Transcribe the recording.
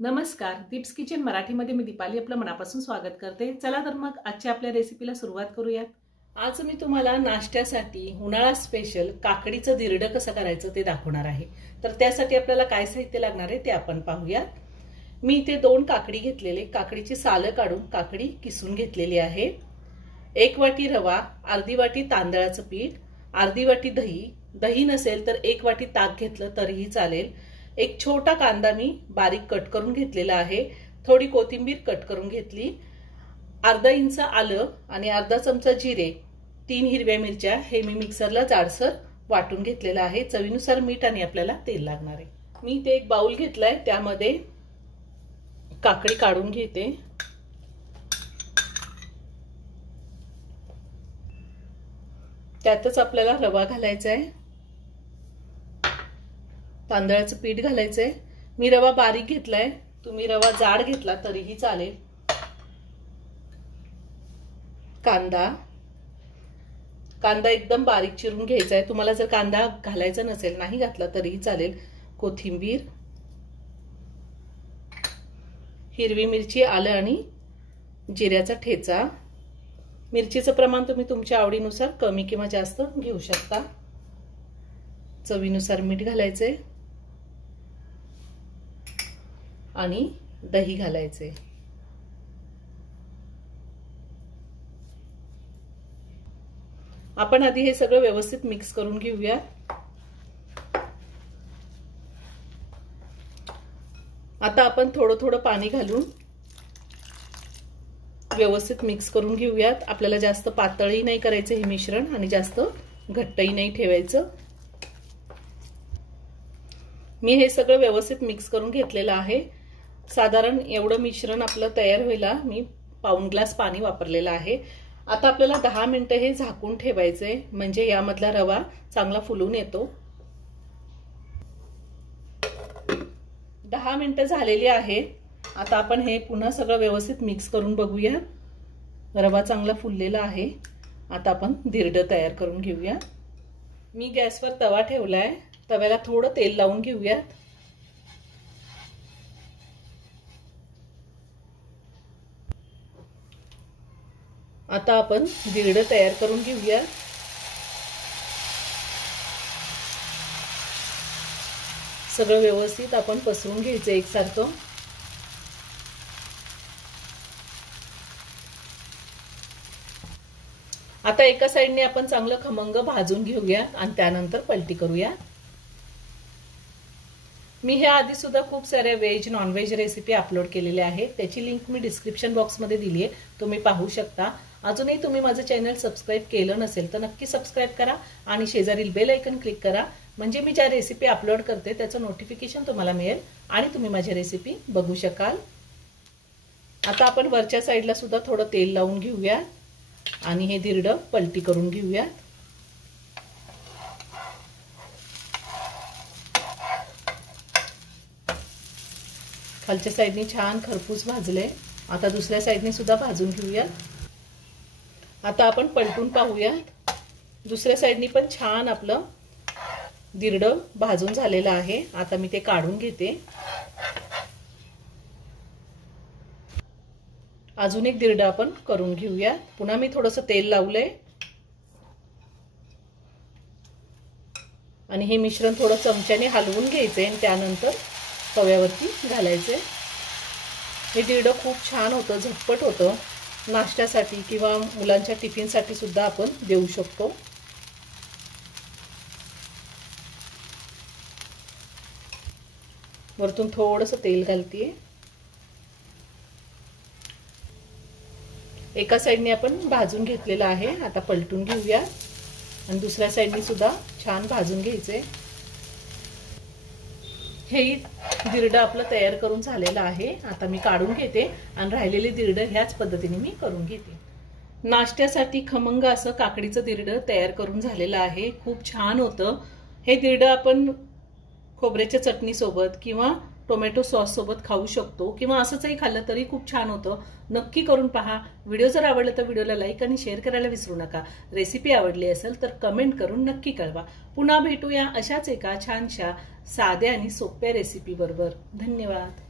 नमस्कार, दीप्स किचन मराठीमध्ये मी दीपाली आपलं मनापासून स्वागत करते। चला तर मग आजच्या आपल्या रेसिपीला सुरुवात करूयात। आज मी तुम्हाला नाश्त्यासाठी उन्हाळा स्पेशल काकडीचं धिरडं कसं करायचं ते दाखवणार आहे। तर त्यासाठी आपल्याला काय साहित्य लागणार आहे ते आपण पाहूयात। मी इथे 2 काकडी घेतलेले, काकडीची सालं काढून काकडी किसून घेतलेली आहे। 1 वाटी रवा, अर्धी वाटी तांदळाचं पीठ, अर्धी वाटी दही, दही नसेल तर 1 वाटी ताक घेतलं तरीही चालेल। एक छोटा कांदा मी बारीक कट करून घेतलेला आहे, थोडी कोथिंबीर कट करून घेतली, अर्धा इंच आलं आणि अर्धा चमचा जिरे, 3 हिरव्या मिरच्या हे मी मिक्सरला जाडसर वाटून घेतलेला आहे। चवीनुसार मीठ आणि आपल्याला तेल लागणार आहे। मी इथे एक बाउल घेतलाय, त्यामध्ये काकडी काढून घेते। त्यातच आपल्याला रवा घालायचा आहे, तांदळाचं पीठ घालायचंय। मी रवा बारीक घेतलाय, तुम्ही रवा जाड घेतला तरीही चालेल। कांदा एकदम बारीक चिरून घ्यायचा आहे, तुम्हाला जर कांदा घालायचा नसेल नाही घातला तरीही चालेल। कोथिंबीर, हिरवी मिरची, आलं आणि जिऱ्याचा ठेचा। मिरचीचं प्रमाण तुम्ही तुमच्या आवडीनुसार कमी किंवा जास्त घेऊ शकता। चवीनुसार मीठ घालायचे आणि दही घालायचे। आपण आधी हे सगळं व्यवस्थित मिक्स करून घेऊया। आता आपण थोडं थोडं पाणी घालून व्यवस्थित मिक्स करून घेऊयात। आपल्याला जास्त पातळही नाही करायचं हे मिश्रण आणि जास्त घट्टही नाही ठेवायचं। मी हे सगळं व्यवस्थित मिक्स करून घेतलेलं आहे। साधारण एवढं मिश्रण आपलं तयार व्हायला मी पाऊण ग्लास पाणी वापरलेलं आहे। आता आपल्याला 10 मिनिटं हे झाकून ठेवायचंय, म्हणजे यामधला रवा चांगला फुलून येतो। 10 मिनिटं झालेली आहे। आता आपण हे पुन्हा सगळं व्यवस्थित मिक्स करून बघूया। रवा चांगला फुललेला आहे। आता आपण धिरडं तयार करून घेऊया। मी गॅसवर तवा ठेवलाय, तव्याला थोडं तेल लावून घेऊया। आता आपण धिरडं तयार करून घेऊया। सगळं व्यवस्थित आपण पसरून घ्यायचं एकसारखं। आता एका साइडने आपण चांगलं खमंग भाजून घेऊया आणि त्यानंतर पलटी करूया। मी ह्या आधी सुद्धा खूप साऱ्या veg non veg recipe upload केलेल्या आहेत, त्याची लिंक मी डिस्क्रिप्शन बॉक्समध्ये दिली आहे, तुम्ही पाहू शकता। अजूनही तुम्ही माझं चॅनल सबस्क्राइब केलं नसेल तर नक्की सबस्क्राइब करा आणि शेजारील बेल आयकन क्लिक करा, म्हणजे मी ज्या रेसिपी अपलोड करते त्याचं नोटिफिकेशन तुम्हाला मिळेल आणि तुम्ही माझी रेसिपी बघू शकाल। आता आपण वरच्या साईडला सुद्धा थोडं तेल लावून घेऊया आणि हे धिरडं पलटी करून घेऊया। खालच्या साईडने छान खरपूस भाजले, आता दुसऱ्या साईडने सुद्धा भाजून घेऊया। आता आपण पलटून पाहूया, दुसऱ्या साईडने पण छान आपलं धिरडं भाजून झालेलं आहे। आता मी ते काढून घेते। अजून एक धिरडं आपण करून घेऊया। पुन्हा मी थोडंसं तेल लावलंय आणि हे मिश्रण थोडं चमच्याने हलवून घ्यायचंय आणि त्यानंतर तव्यावरती घालायचे। हे धिरडं खूप छान होतं, झटपट होतं, नाश्त्यासाठी किंवा मुलांच्या टिफिनसाठी सुद्धा आपण देऊ शकतो। वरतून थोडंसं तेल घालते। एका साइडने आपण भाजून घेतलेलं आहे, आता पलटून घेऊया आणि दुसऱ्या साइडने सुद्धा छान भाजून घ्यायचे। हे धिरडं आपलं तयार करून झालेलं आहे। आता मी काढून घेते आणि राहिलेले धिरडं ह्याच पद्धतीने मी करून घेते। नाश्त्यासाठी खमंग असं काकडीचं धिरडं तयार करून झालेलं आहे, खूप छान होतं। हे धिरडं आपण खोबऱ्याच्या चटणी सोबत किंवा टोमॅटो सॉस सोबत खाऊ शकतो किंवा असंचही खाल्लं तरी खूप छान होतं। नक्की करून पहा। व्हिडिओ जर आवडला तर व्हिडिओला लाईक आणि शेअर करायला विसरू नका। रेसिपी आवडली असेल तर कमेंट करून नक्की कळवा। पुन्हा भेटूया अशाच एका छानशा साध्या आणि सोप्या रेसिपी बरोबर। धन्यवाद।